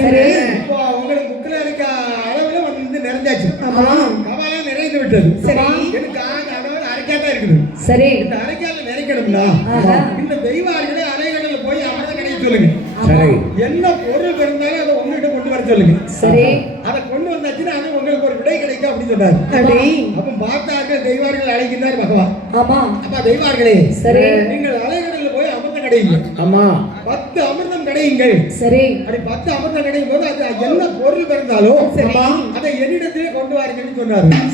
சரி. இப்போ உங்களுக்கு புக்ல இருக்க அளவுல வந்து நிறைஞ்சாச்சு. ஆமா. கவாலாம் நிறைந்து விட்டது. சரி. எனக்கு அளவு அரைக்காதான் இருக்குது. சரி. இந்த அரைக்கால நிறைக்கணும்னா இந்த தெய்வார்களே அரைகடல போய் அமிர்தம் கிடைக்க சொல்லுங்க. சரி. என்ன பொருள் இருந்தாலும் அதை உங்ககிட்ட கொண்டு வர சொல்லுங்க. சரி. அதை கொண்டு வந்தாச்சுன்னா அது உங்களுக்கு ஒரு விடை கிடைக்கும் அப்படின்னு சொன்னார். அப்ப பார்த்தார்கள் தெய்வார்கள் அழைக்கிறார் பகவான். ஆமா. அப்ப தெய்வார்களே சரி. நீங்கள் அரைகடல்ல போய் அமிர்தம் கிடைங்க. ஆமா. 10 அமிர்தம் கிடையுங்கள். சரி. அப்படி 10 அமிர்தம் கிடைக்கும் போது அது என்ன பொருள் இருந்தாலும் சரி. அதை என்னிடத்திலே கொண்டு வாருங்கன்னு சொன்னாரு.